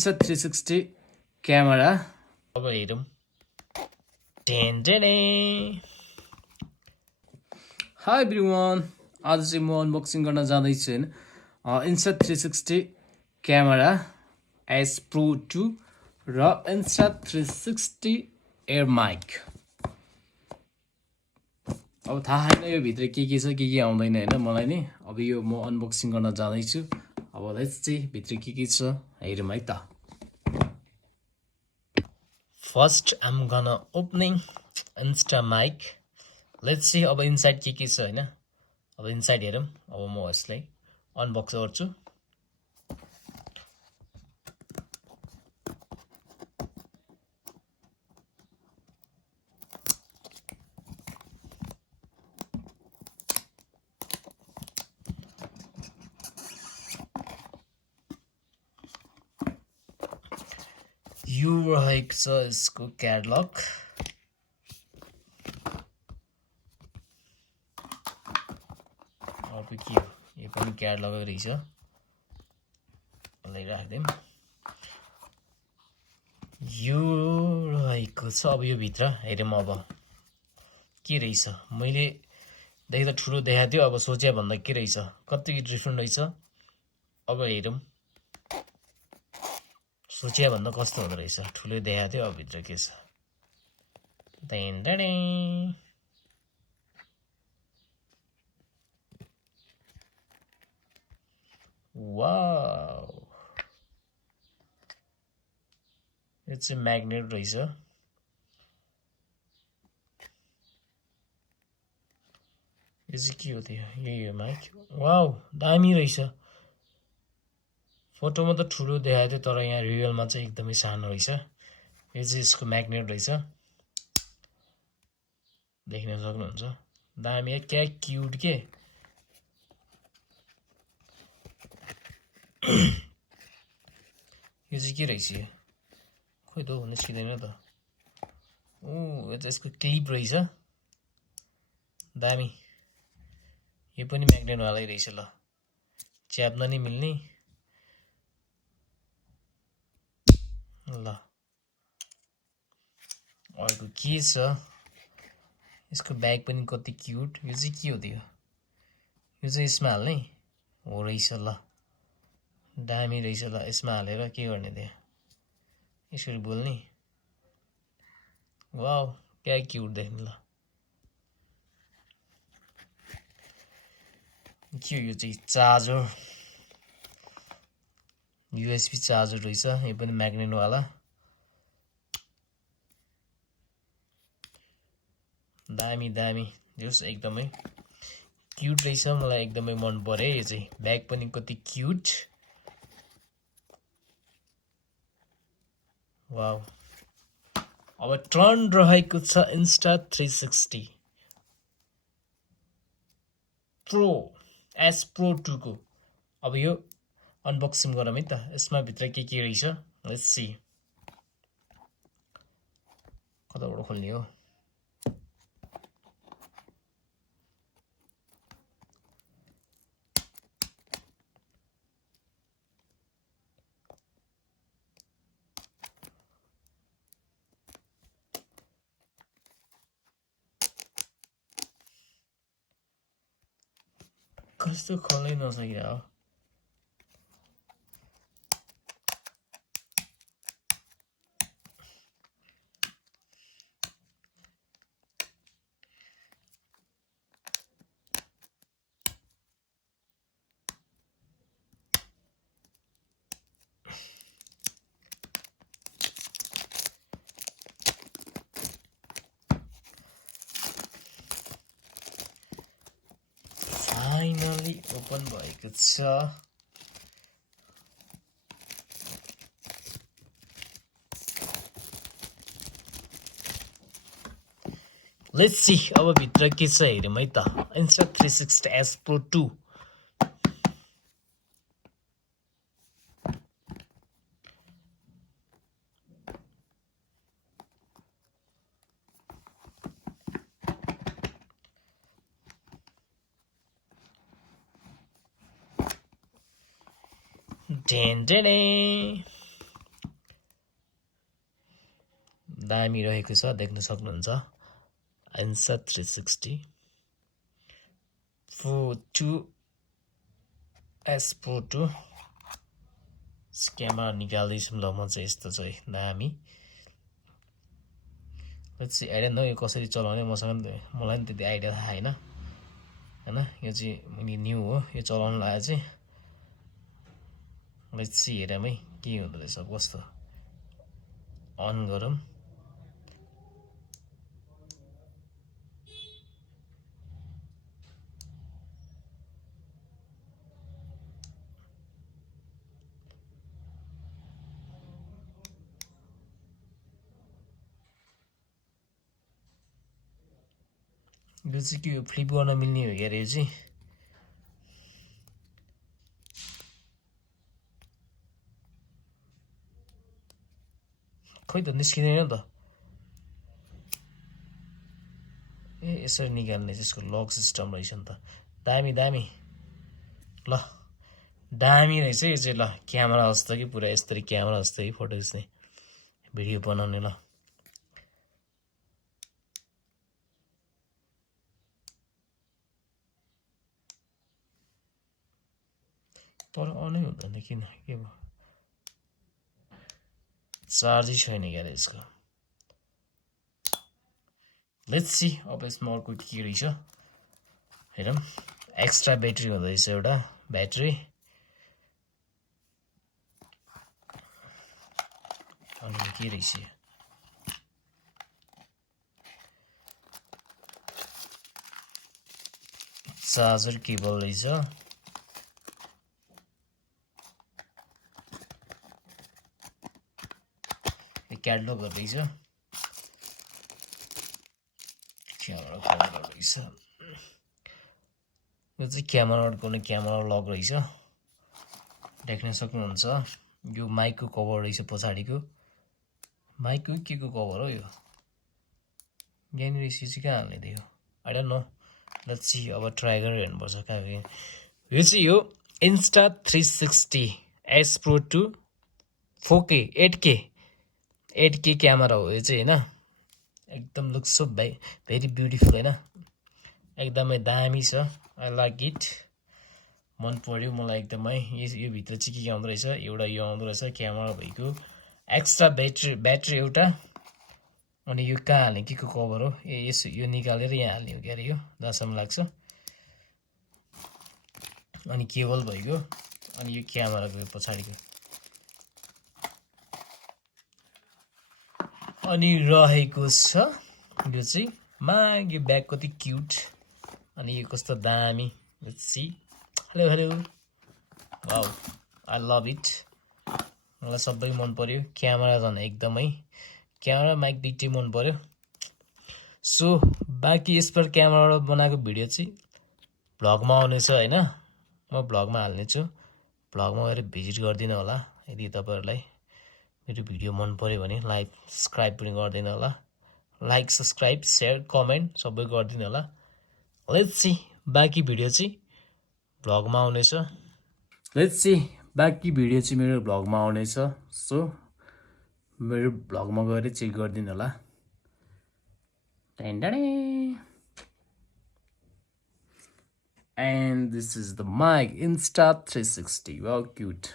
360 camera अब हेरौँ high everyone आज चाहिँ म अनबक्सिङ गर्न जाँदैछु होइन इन्स्टा 360 क्यामेरा एस प्रो 2 र इन्स्टा 360 एयर माइक अब थाहा छैन यो भित्र के छ के आउँदैन होइन मलाई नि अब यो म अनबक्सिङ गर्न जाँदैछु अब लेट्स चाहिँ भित्र के छ हेरौँ है त फर्स्ट आम gun opening insta mic let's see अब इनसाइड के छ होइन अब इनसाइड हेरौँ अब म यसलाई अनबक्स गर्छु यो रहेको छ यसको क्याटलग अब के हो यो पनि क्याटलग रहेछ यसलाई राख्दिउँ यो रहेको छ अब यो भित्र हेरौँ अब के रहेछ मैले देख्दा ठुलो देखाएको थियो अब सोचे भन्दा के रहेछ कति डिफ्रेन्ट रहेछ अब हेरौँ सोचे भन्दा कस्तो हुँदो रहेछ ठुलो देखाएको थियो अब भित्र के छ वाउ यो चाहिँ म्याग्नेट रहेछ यो चाहिँ के हो त्यो यो माइक वाउ दामी रहेछ फोटोमा त ठुलो देखाएको थियो तर यहाँ रियलमा चाहिँ एकदमै सानो रहेछ यो चाहिँ यसको म्याग्नेट रहेछ देख्न सक्नुहुन्छ दामी क्या क्युट के यो चाहिँ के रहेछ यो खोइ त हुन छिँदैन त ओ यो चाहिँ यसको क्लिप रहेछ दामी यो पनि म्याग्नेटवालै रहेछ ल च्याप्न नि मिल्ने ल अर्को के छ यसको ब्याग पनि कति क्युट यो चाहिँ के हो त्यो यो चाहिँ यसमा हाल्ने हो रहेछ ल दामी रहेछ ल यसमा हालेर के गर्ने त्यहाँ यसरी बोल्ने वाउ क्या क्युट देख्नु ल के हो यो चाहिँ चार्जर युएसबी चार्जर रहेछ यो पनि म्याग्नेटवाला दामी दामी जस एकदमै क्युट रहेछ मलाई एकदमै मन पर्यो यो चाहिँ ब्याग पनि कति क्युट वाउ अब टर्न रहेको छ इन्स्टा 360 प्रो एस प्रो 2 को अब यो अनबक्सिङ गरौँ है त यसमा भित्र के रहेछ लेट्स सी कताबाट खोल्ने हो कस्तो खोल्नै नसकिया हो फाइनली ओपन भएको छ लेट्स सी अब भित्र के छ हेरौँ है त Insta 360 S pro 2 Ding, ding, ding. दामी रहेको छ देख्न सक्नुहुन्छ Insta 360 S Pro 2 क्यामेरा निकाल्दैछौँ ल म चाहिँ यस्तो चाहिँ दामी let's see I don't know यो कसरी चलाउने मलाई पनि त्यति आइडिया थाहा छैन हैन यो चाहिँ मैले न्यू हो यो चलाउन लाग्यो चाहिँ लेट्स सी हेरौँ है के हुँदो रहेछ कस्तो अन गरौँ यो चाहिँ के फ्लिप गर्न मिल्ने हो क्या यो चाहिँ खोइ त निस्किँदैन त ए यसरी निकाल्ने चाहिँ यसको लक सिस्टम रहेछ नि त दामी दामी ल दामी रहेछ यो चाहिँ ल क्यामेरा जस्तो कि पुरा यस्तरी क्यामेरा जस्तो कि फोटो खिच्ने भिडियो बनाउने ल तर अनै हुँदैन किन के भयो चार्जै छैन क्या यसको लेट्स सी अब यसमा अर्को के रहेछ हेरौँ एक्स्ट्रा ब्याट्री हुँदो रहेछ एउटा ब्याट्री अनि के रहेछ चार्जर केबल रहेछ क्याटलग रहेछ क्यामेरा कभर रहेछ यो चाहिँ क्यामेरा अड्काउने क्यामेरा लक रहेछ देख्न सक्नुहुन्छ यो माइकको कभर रहेछ पछाडिको माइकको के को कभर हो यो यहाँनिर रहेछ चाहिँ कहाँ हाल्ने थियो I don't know let's see अब ट्राई गरेर हेर्नुपर्छ कहाँ यो चाहिँ यो Insta 360 S Pro 2 4K 8K camera हो यो चाहिँ हैन एकदम लुक्स सो भेरी ब्युटिफुल हैन एकदमै दामी छ आई लाइक इट मन पर्यो मलाई एकदमै यो भित्र चाहिँ के आउँदो रहेछ एउटा यो आउँदो रहेछ क्यामेरा भएको एक्स्ट्रा ब्याट्री एउटा अनि यो कहाँ हाल्ने के को कभर हो यसो यो निकालेर यहाँ हाल्ने हो क्यारे यो जहाँसम्म लाग्छ अनि केबल भएको अनि यो क्यामेराको पछाडिको अनि रहेको छ यो चाहिँ यो ब्याग कति क्युट अनि यो कस्तो दामी let's see hello wow I love it मलाई सबै मन पर्यो क्यामेरा झन् एकदमै क्यामेरा माइक दुइटै मन पर्यो सो बाँकी यसबाट क्यामेराबाट बनाएको भिडियो चाहिँ भ्लगमा आउनेछ हैन म भ्लगमा हाल्नेछु भ्लगमा गएर भिजिट गरिदिनु होला यदि तपाईहरुलाई मेरो भिडियो मन पर्यो भने लाइक सब्स्क्राइब पनि गरिदिनु होला लाइक सब्स्क्राइब शेयर कमेन्ट सबै गरिदिनु होला लेट्स सी बाँकी भिडियो चाहिँ भ्लगमा आउनेछ लेट्स सी बाँकी भिडियो चाहिँ मेरो भ्लगमा आउनेछ सो मेरो भ्लगमा गएर चेक गरिदिनु होला and this is the mic Insta 360 wow cute